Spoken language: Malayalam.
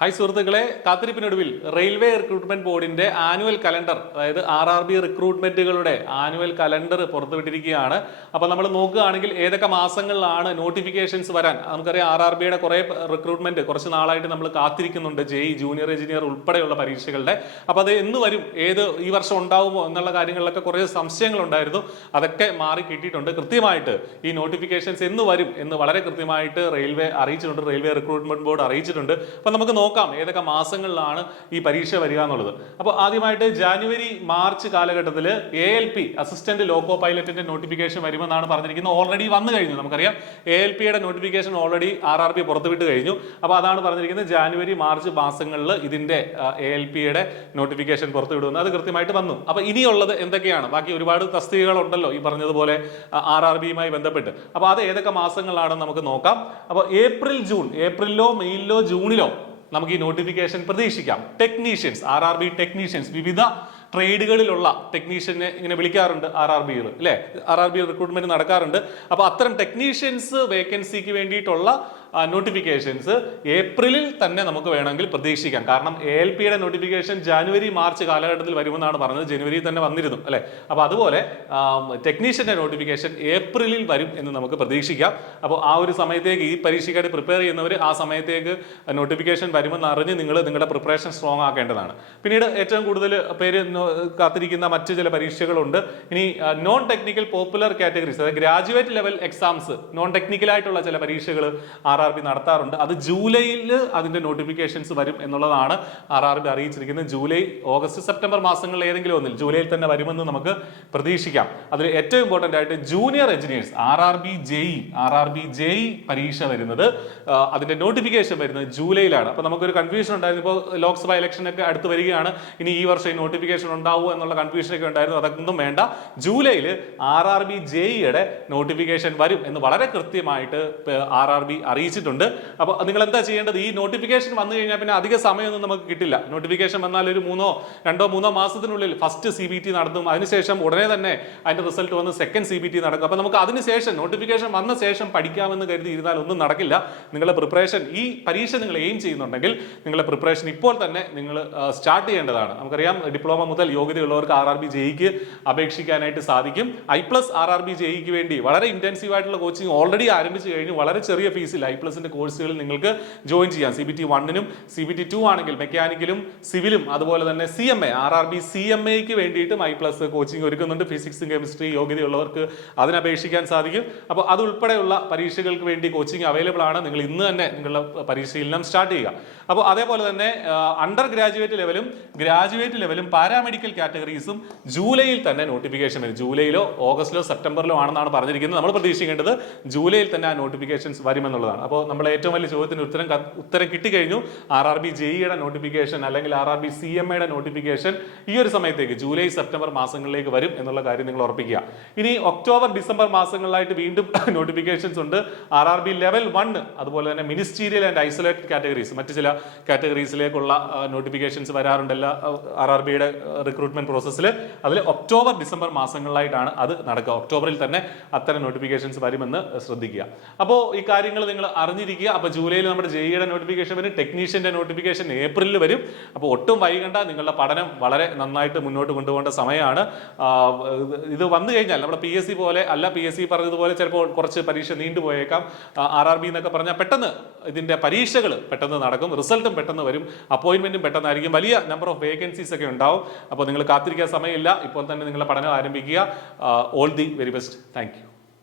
ഹായ് സുഹൃത്തുക്കളെ, കാത്തിരിപ്പിനൊടുവിൽ റെയിൽവേ റിക്രൂട്ട്മെന്റ് ബോർഡിന്റെ ആനുവൽ കലണ്ടർ, അതായത് RRB റിക്രൂട്ട്മെന്റുകളുടെ ആനുവൽ കലണ്ടർ പുറത്തുവിട്ടിരിക്കുകയാണ്. അപ്പോൾ നമ്മൾ നോക്കുകയാണെങ്കിൽ ഏതൊക്കെ മാസങ്ങളിലാണ് നോട്ടിഫിക്കേഷൻസ് വരാൻ, നമുക്കറിയാം RRBയുടെ കുറേ റിക്രൂട്ട്മെന്റ് കുറച്ച് നാളായിട്ട് നമ്മൾ കാത്തിരിക്കുന്നുണ്ട്, JEE ജൂനിയർ എഞ്ചിനീയർ ഉൾപ്പെടെയുള്ള പരീക്ഷകളുടെ. അപ്പോൾ അത് എന്ന് വരും, ഈ വർഷം ഉണ്ടാവുമോ എന്നുള്ള കാര്യങ്ങളിലൊക്കെ കുറേ സംശയങ്ങളുണ്ടായിരുന്നു. അതൊക്കെ മാറി കിട്ടിയിട്ടുണ്ട്. കൃത്യമായിട്ട് ഈ നോട്ടിഫിക്കേഷൻസ് എന്ന് വരും എന്ന് വളരെ കൃത്യമായിട്ട് റെയിൽവേ അറിയിച്ചിട്ടുണ്ട്, റെയിൽവേ റിക്രൂട്ട്മെന്റ് ബോർഡ് അറിയിച്ചിട്ടുണ്ട്. അപ്പോൾ നമുക്ക് നോക്കാം ഏതൊക്കെ മാസങ്ങളിലാണ് ഈ പരീക്ഷ വരിക എന്നുള്ളത്. അപ്പോൾ ആദ്യമായിട്ട് ജാനുവരി മാർച്ച് കാലഘട്ടത്തിൽ ALP അസിസ്റ്റന്റ് ലോക്കോ പൈലറ്റിന്റെ നോട്ടിഫിക്കേഷൻ വരുമെന്നാണ് പറഞ്ഞിരിക്കുന്നത്. ഓൾറെഡി വന്നു കഴിഞ്ഞു. നമുക്കറിയാം ALPയുടെ നോട്ടിഫിക്കേഷൻ ഓൾറെഡി RRB പുറത്തുവിട്ട് കഴിഞ്ഞു. അപ്പോൾ അതാണ് പറഞ്ഞിരിക്കുന്നത്, ജാനുവരി മാർച്ച് മാസങ്ങളിൽ ഇതിന്റെ ALPയുടെ നോട്ടിഫിക്കേഷൻ പുറത്തുവിടുന്നത്. അത് കൃത്യമായിട്ട് വന്നു. അപ്പോൾ ഇനിയുള്ളത് എന്തൊക്കെയാണ്? ബാക്കി ഒരുപാട് തസ്തികകളുണ്ടല്ലോ ഈ പറഞ്ഞതുപോലെ RRBയുമായി ബന്ധപ്പെട്ട്. അപ്പോൾ അത് ഏതൊക്കെ മാസങ്ങളാണെന്ന് നമുക്ക് നോക്കാം. അപ്പോൾ ഏപ്രിലിലോ മെയിലോ ജൂണിലോ നമുക്ക് ഈ നോട്ടിഫിക്കേഷൻ പ്രതീക്ഷിക്കാം. ടെക്നീഷ്യൻസ്, RRB ടെക്നീഷ്യൻസ്, വിവിധ ട്രേഡുകളിലുള്ള ടെക്നീഷ്യനെ ഇങ്ങനെ വിളിക്കാറുണ്ട് RRBകൾ, അല്ലേ? RRB റിക്രൂട്ട്മെന്റ് നടക്കാറുണ്ട്. അപ്പോൾ അത്തരം ടെക്നീഷ്യൻസ് വേക്കൻസിക്ക് വേണ്ടിയിട്ടുള്ള നോട്ടിഫിക്കേഷൻസ് ഏപ്രിലിൽ തന്നെ നമുക്ക് വേണമെങ്കിൽ പ്രതീക്ഷിക്കാം. കാരണം ALPയുടെ നോട്ടിഫിക്കേഷൻ ജാനുവരി മാർച്ച് കാലഘട്ടത്തിൽ വരുമെന്നാണ് പറഞ്ഞത്. ജനുവരിയിൽ തന്നെ വന്നിരുന്നു, അല്ലെ? അപ്പോൾ അതുപോലെ ടെക്നീഷ്യന്റെ നോട്ടിഫിക്കേഷൻ ഏപ്രിലിൽ വരും എന്ന് നമുക്ക് പ്രതീക്ഷിക്കാം. അപ്പോൾ ആ ഒരു സമയത്തേക്ക് ഈ പരീക്ഷയ്ക്കായിട്ട് പ്രിപ്പയർ ചെയ്യുന്നവർ ആ സമയത്തേക്ക് നോട്ടിഫിക്കേഷൻ വരുമെന്ന് അറിഞ്ഞ് നിങ്ങളുടെ പ്രിപ്പറേഷൻ സ്ട്രോങ് ആക്കേണ്ടതാണ്. പിന്നീട് ഏറ്റവും കൂടുതൽ പേര് കാത്തിരിക്കുന്ന മറ്റു ചില പരീക്ഷകളുണ്ട്. ഇനി നോൺ ടെക്നിക്കൽ പോപ്പുലർ കാറ്റഗറീസ്, അതായത് ഗ്രാജുവേറ്റ് ലെവൽ എക്സാംസ്, നോൺ ടെക്നിക്കലായിട്ടുള്ള ചില പരീക്ഷകൾ RRB നടത്താറുണ്ട്. അത് ജൂലൈയിൽ അതിന്റെ നോട്ടിഫിക്കേഷൻസ് വരും എന്നുള്ളതാണ് RRB അറിയിച്ചിരിക്കുന്നത്. ജൂലൈ, ഓഗസ്റ്റ്, സെപ്റ്റംബർ മാസങ്ങളിൽ ഏതെങ്കിലും ഒന്നിൽ ജൂലൈയിൽ തന്നെ വരുമെന്ന് നമുക്ക് പ്രതീക്ഷിക്കാം. അതിൽ ഏറ്റവും ഇമ്പോർട്ടന്റ് ആയിട്ട് ജൂനിയർ എഞ്ചിനീയേഴ്സ് RRB JEE പരീക്ഷ വരുന്നത്, അതിന്റെ നോട്ടിഫിക്കേഷൻ വരുന്നത് ജൂലൈയിലാണ്. അപ്പൊ നമുക്കൊരു കൺഫ്യൂഷൻ ഉണ്ടായിരുന്നു. ഇപ്പോൾ ലോക്സഭ ഇലക്ഷൻ ഒക്കെ അടുത്ത് വരികയാണ്, ഇനി ഈ വർഷം ഈ നോട്ടിഫിക്കേഷൻ ഉണ്ടാവുമോ എന്നുള്ള കൺഫ്യൂഷൻ ഒക്കെ ഉണ്ടായിരുന്നു. അതൊന്നും വേണ്ട. ജൂലൈയിൽ RRB JEEയുടെ നോട്ടിഫിക്കേഷൻ വരും എന്ന് വളരെ കൃത്യമായിട്ട് RRB അറിയിച്ചിട്ടുണ്ട്. അപ്പോൾ നിങ്ങൾ എന്താ ചെയ്യേണ്ടത്? ഈ നോട്ടിഫിക്കേഷൻ വന്നു കഴിഞ്ഞാൽ പിന്നെ അധിക സമയമൊന്നും നമുക്ക് കിട്ടില്ല. നോട്ടിഫിക്കേഷൻ വന്നാൽ ഒരു 2-3 മാസത്തിനുള്ളിൽ ഫസ്റ്റ് CBT നടത്തും. അതിനുശേഷം ഉടനെ തന്നെ അതിന്റെ റിസൾട്ട് വന്ന് സെക്കൻഡ് CBT നടക്കും. അപ്പോൾ നമുക്ക് അതിനുശേഷം നോട്ടിഫിക്കേഷൻ വന്ന ശേഷം പഠിക്കാമെന്ന് കരുതി ഇരുന്നാൽ ഒന്നും നടക്കില്ല. നിങ്ങളുടെ പ്രിപ്പറേഷൻ, ഈ പരീക്ഷ നിങ്ങൾ എയിം ചെയ്യുന്നുണ്ടെങ്കിൽ നിങ്ങളുടെ പ്രിപ്പറേഷൻ ഇപ്പോൾ തന്നെ നിങ്ങൾ സ്റ്റാർട്ട് ചെയ്യേണ്ടതാണ്. നമുക്കറിയാം, ഡിപ്ലോമ മുതൽ യോഗ്യതയുള്ളവർക്ക് RRB JEEക്ക് അപേക്ഷിക്കാനായിട്ട് സാധിക്കും. I+ RRB JEEക്ക് വേണ്ടി വളരെ ഇന്റൻസീവ് ആയിട്ടുള്ള കോച്ചിങ് ഓൾറെഡി ആരംഭിച്ചു കഴിഞ്ഞു. വളരെ ചെറിയ ഫീസിൽ I+ന്റെ കോഴ്സുകളിൽ നിങ്ങൾക്ക് ജോയിൻ ചെയ്യാം. CBT 1-നും CBT 2 ആണെങ്കിൽ മെക്കാനിക്കലും സിവിലും അതുപോലെ തന്നെ CMA RRB CMAക്ക് വേണ്ടിയിട്ടും I+ കോച്ചിങ് ഒരുക്കുന്നുണ്ട്. ഫിസിക്സും കെമിസ്ട്രി യോഗ്യതയുള്ളവർക്ക് അതിനപേക്ഷിക്കാൻ സാധിക്കും. അപ്പോൾ അതുൾപ്പെടെയുള്ള പരീക്ഷകൾക്ക് വേണ്ടി കോച്ചിങ് അവൈലബിൾ ആണ്. നിങ്ങൾ ഇന്ന് തന്നെ നിങ്ങളുടെ പരിശീലനം സ്റ്റാർട്ട് ചെയ്യുക. അപ്പോൾ അതേപോലെ തന്നെ അണ്ടർ ഗ്രാജുവേറ്റ് ലെവലും പാരാമെഡിക്കൽ കാറ്റഗറീസും ജൂലൈയിൽ തന്നെ നോട്ടിഫിക്കേഷൻ വരും. ജൂലൈയിലോ ഓഗസ്റ്റിലോ സെപ്റ്റംബറിലോ ആണെന്നാണ് പറഞ്ഞിരിക്കുന്നത്. നമ്മൾ പ്രതീക്ഷിക്കേണ്ടത് ജൂലൈയിൽ തന്നെ ആ നോട്ടിഫിക്കേഷൻസ് വരുമെന്നുള്ളതാണ്. അപ്പോൾ നമ്മുടെ ഏറ്റവും വലിയ ചോദ്യത്തിന് ഉത്തരം കിട്ടിക്കഴിഞ്ഞു. RRB JEEയുടെ നോട്ടിഫിക്കേഷൻ അല്ലെങ്കിൽ RRB CMAയുടെ നോട്ടിഫിക്കേഷൻ ഈ ഒരു സമയത്തേക്ക് ജൂലൈ സെപ്റ്റംബർ മാസങ്ങളിലേക്ക് വരും എന്നുള്ള കാര്യം നിങ്ങൾ ഉറപ്പിക്കുക. ഇനി ഒക്ടോബർ ഡിസംബർ മാസങ്ങളിലായിട്ട് വീണ്ടും നോട്ടിഫിക്കേഷൻസ് ഉണ്ട്. RRB ലെവൽ 1, അതുപോലെ തന്നെ മിനിസ്റ്റീരിയൽ ആൻഡ് ഐസൊലേറ്റഡ് കാറ്റഗറീസ്, മറ്റു ചില കാറ്റഗറീസിലേക്കുള്ള നോട്ടിഫിക്കേഷൻസ് വരാറുണ്ടല്ല RRBയുടെ റിക്രൂട്ട്മെന്റ് പ്രോസസ്സിൽ. അതിൽ ഒക്ടോബർ ഡിസംബർ മാസങ്ങളിലായിട്ടാണ് അത് നടക്കുക. ഒക്ടോബറിൽ തന്നെ അത്തരം നോട്ടിഫിക്കേഷൻസ് വരുമെന്ന് ശ്രദ്ധിക്കുക. അപ്പോൾ ഈ കാര്യങ്ങൾ നിങ്ങൾ അറിഞ്ഞിരിക്കുക. അപ്പോൾ ജൂലൈയിൽ നമ്മുടെ JEEയുടെ നോട്ടിഫിക്കേഷൻ വരും. ടെക്നീഷ്യന്റെ നോട്ടിഫിക്കേഷൻ ഏപ്രിലിൽ വരും. അപ്പോൾ ഒട്ടും വൈകണ്ട. നിങ്ങളുടെ പഠനം വളരെ നന്നായിട്ട് മുന്നോട്ട് കൊണ്ടുപോകേണ്ട സമയമാണ്. ഇത് വന്നു കഴിഞ്ഞാൽ നമ്മുടെ PSC പോലെ അല്ല, PSC പറഞ്ഞതുപോലെ ചിലപ്പോൾ കുറച്ച് പരീക്ഷ നീണ്ടുപോയേക്കാം. RRB എന്നൊക്കെ പറഞ്ഞാൽ പെട്ടെന്ന് ഇതിന്റെ പരീക്ഷകൾ പെട്ടെന്ന് നടക്കും, റിസൾട്ടും പെട്ടെന്ന് വരും, അപ്പോയിന്റ്മെന്റും പെട്ടെന്നായിരിക്കും, വലിയ നമ്പർ ഓഫ് വേക്കൻസീസ് ഒക്കെ ഉണ്ടാവും. അപ്പോൾ നിങ്ങൾ കാത്തിരിക്കാൻ സമയമില്ല. ഇപ്പോൾ തന്നെ നിങ്ങളുടെ പഠനം ആരംഭിക്കുക. All the very best. Thank you.